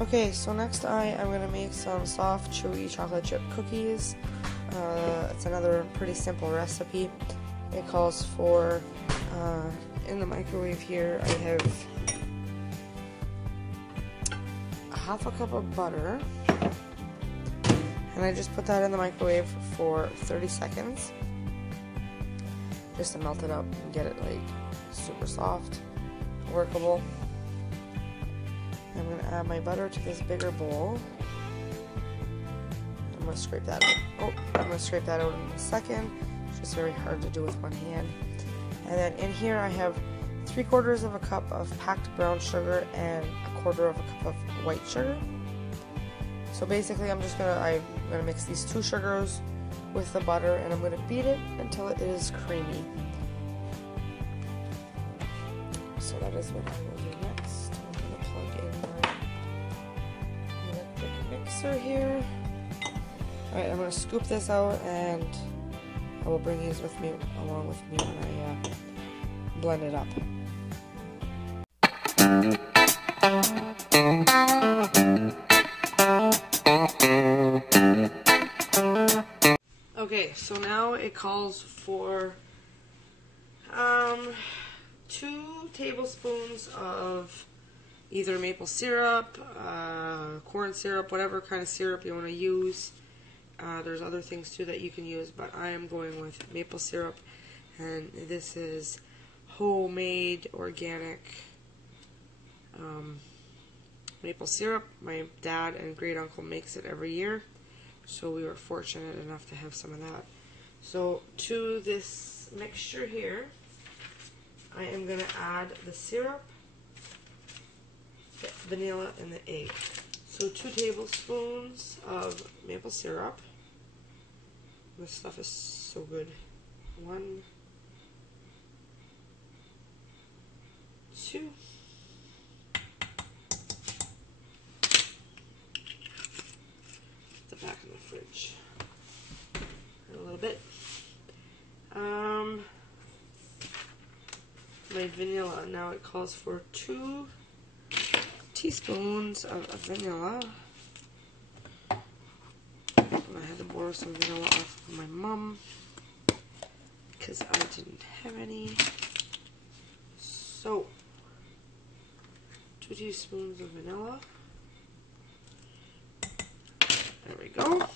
Okay, so next I'm going to make some soft, chewy chocolate chip cookies. It's another pretty simple recipe. It calls for, in the microwave here, I have half a cup of butter. And I just put that in the microwave for 30 seconds. Just to melt it up and get it like super soft, workable. I'm going to add my butter to this bigger bowl. I'm going to scrape that out. Oh, I'm going to scrape that out in a second. It's just very hard to do with one hand. And then in here I have 3/4 of a cup of packed brown sugar and 1/4 of a cup of white sugar. So basically I'm going to mix these two sugars with the butter, and I'm going to beat it until it is creamy. So that is what I will do next. I'm going to plug in my electric mixer here. Alright, I'm going to scoop this out, and I will bring these with me, along with me when I blend it up. Okay, so now it calls for 2 tablespoons of either maple syrup, corn syrup, whatever kind of syrup you want to use. There's other things too that you can use, but I am going with maple syrup, and this is homemade organic maple syrup. My dad and great uncle makes it every year, so we were fortunate enough to have some of that. So to this mixture here, I am going to add the syrup, the vanilla, and the egg. So 2 tablespoons of maple syrup. This stuff is so good. 1, 2. The back in the fridge. A little bit. My vanilla. Now it calls for 2 teaspoons of vanilla. And I had to borrow some vanilla off of my mom because I didn't have any. So 2 teaspoons of vanilla. There we go.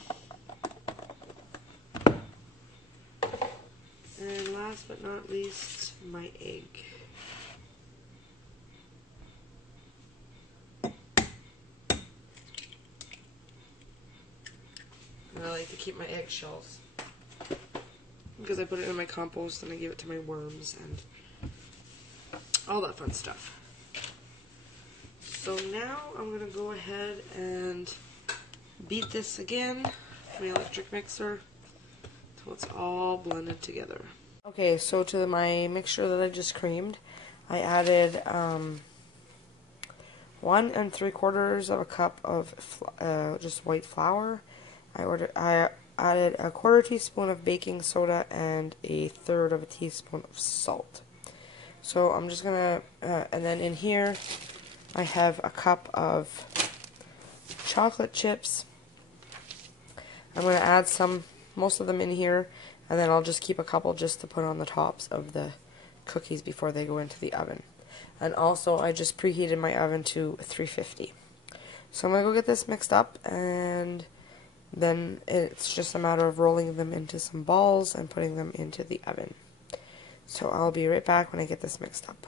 And last but not least, my egg. And I like to keep my eggshells because I put it in my compost and I give it to my worms and all that fun stuff. So now I'm going to go ahead and beat this again in the electric mixer until it's all blended together. Okay, so to my mixture that I just creamed, I added 1 3/4 of a cup of just white flour. I added a 1/4 teaspoon of baking soda and 1/3 of a teaspoon of salt. So I'm just gonna, and then in here I have a cup of chocolate chips. I'm gonna add most of them in here, and then I'll just keep a couple just to put on the tops of the cookies before they go into the oven. And also I just preheated my oven to 350. So I'm gonna go get this mixed up, and then it's just a matter of rolling them into some balls and putting them into the oven. So I'll be right back when I get this mixed up.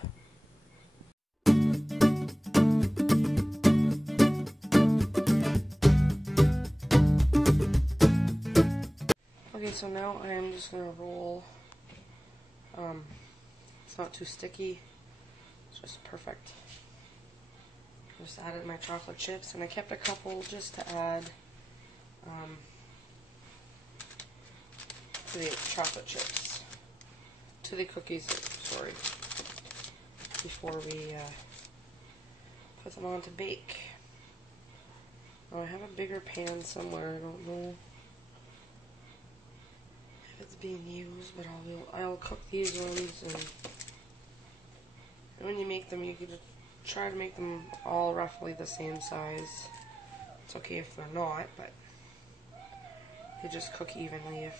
Okay, so now I am just going to roll. It's not too sticky. It's just perfect. Just added my chocolate chips, and I kept a couple just to add to the chocolate chips, to the cookies, sorry, before we put them on to bake. Oh, I have a bigger pan somewhere, I don't know if it's being used, but I'll cook these ones, and when you make them you can just try to make them all roughly the same size. It's okay if they're not, but they just cook evenly if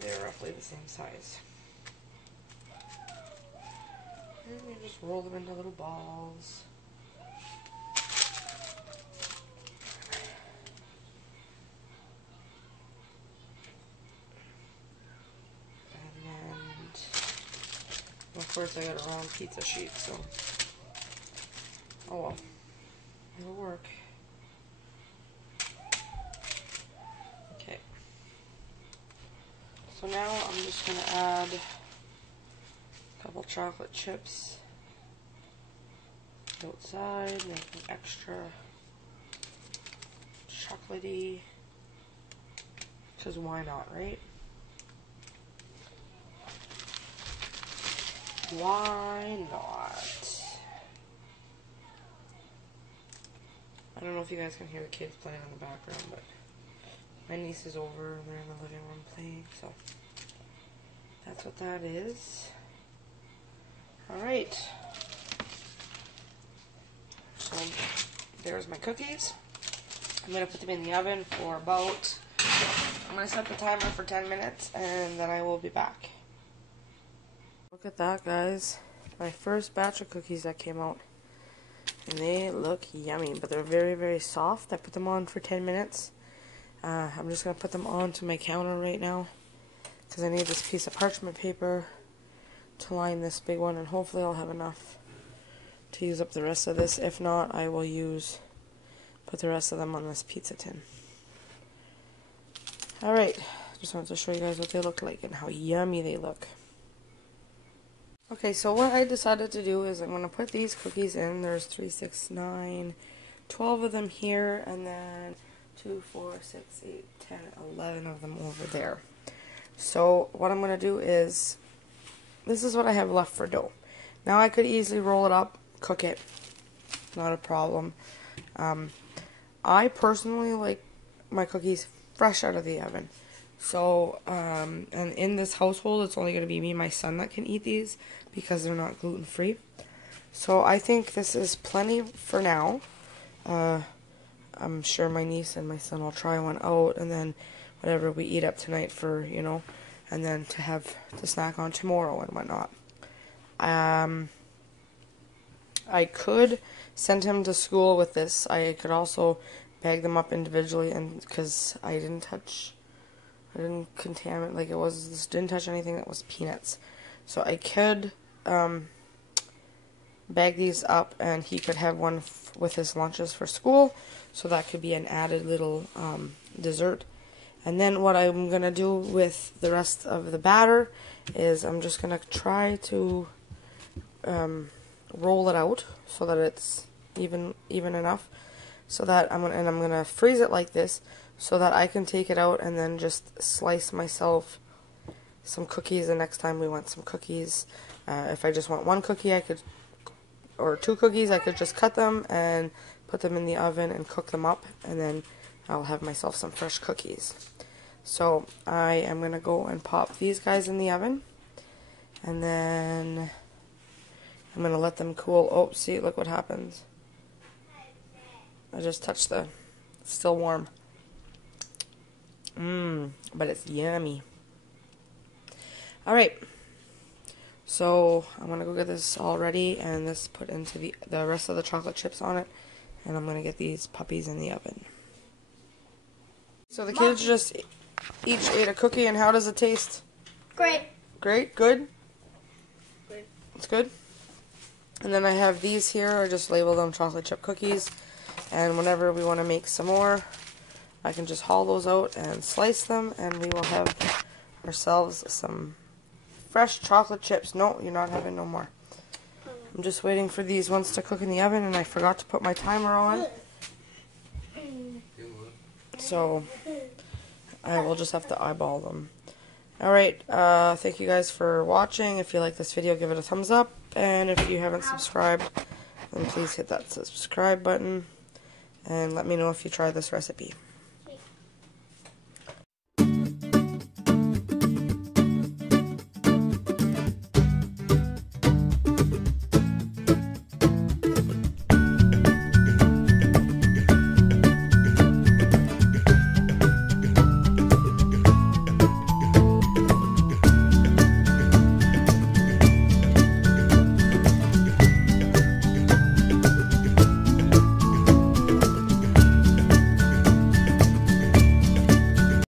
they're roughly the same size. And you just roll them into little balls. Of course, I got a round pizza sheet, so oh well, it'll work. Okay, so now I'm just going to add a couple chocolate chips outside, make them extra chocolatey, because why not, right? Why not? I don't know if you guys can hear the kids playing in the background, but my niece is over and they're in the living room playing, so that's what that is. Alright. So there's my cookies. I'm going to put them in the oven for about, I'm going to set the timer for 10 minutes and then I will be back. Look at that, guys. My first batch of cookies that came out. And they look yummy, but they're very, very soft. I put them on for 10 minutes. I'm just going to put them onto my counter right now, because I need this piece of parchment paper to line this big one, and hopefully I'll have enough to use up the rest of this. If not, I will put the rest of them on this pizza tin. Alright, just wanted to show you guys what they look like and how yummy they look. Okay, so what I decided to do is I'm going to put these cookies in. There's 3, 6, 9, 12 of them here, and then 2, 4, 6, 8, 10, 11 of them over there. So what I'm going to do is, this is what I have left for dough. Now I could easily roll it up, cook it, not a problem. I personally like my cookies fresh out of the oven. So, and in this household, it's only going to be me and my son that can eat these because they're not gluten-free. So I think this is plenty for now. I'm sure my niece and my son will try one out, and then whatever we eat up tonight for, you know, and then to have to snack on tomorrow and whatnot. I could send him to school with this. I could also bag them up individually, and because I didn't contaminate, like didn't touch anything that was peanuts. So I could bag these up, and he could have one with his lunches for school, so that could be an added little dessert. And then what I'm going to do with the rest of the batter is I'm just going to try to roll it out so that it's even enough, so that I'm going to freeze it like this, so that I can take it out and then just slice myself some cookies the next time we want some cookies. If I just want one cookie, or 2 cookies, I could just cut them and put them in the oven and cook them up, and then I'll have myself some fresh cookies. So I am going to go and pop these guys in the oven, and then I'm going to let them cool. Oh, see, look what happens. I just touched it's still warm. But it's yummy. Alright, so I'm going to go get this all ready and this put into the rest of the chocolate chips on it, and I'm going to get these puppies in the oven. So the kids just each ate a cookie, and how does it taste? Great. Great? Good? Great. It's good? And then I have these here. I just label them chocolate chip cookies, and whenever we want to make some more, I can just haul those out and slice them, and we will have ourselves some fresh chocolate chips. No, you're not having no more. I'm just waiting for these ones to cook in the oven, and I forgot to put my timer on. So I will just have to eyeball them. Alright, thank you guys for watching. If you like this video, give it a thumbs up. And if you haven't subscribed, then please hit that subscribe button. And let me know if you try this recipe.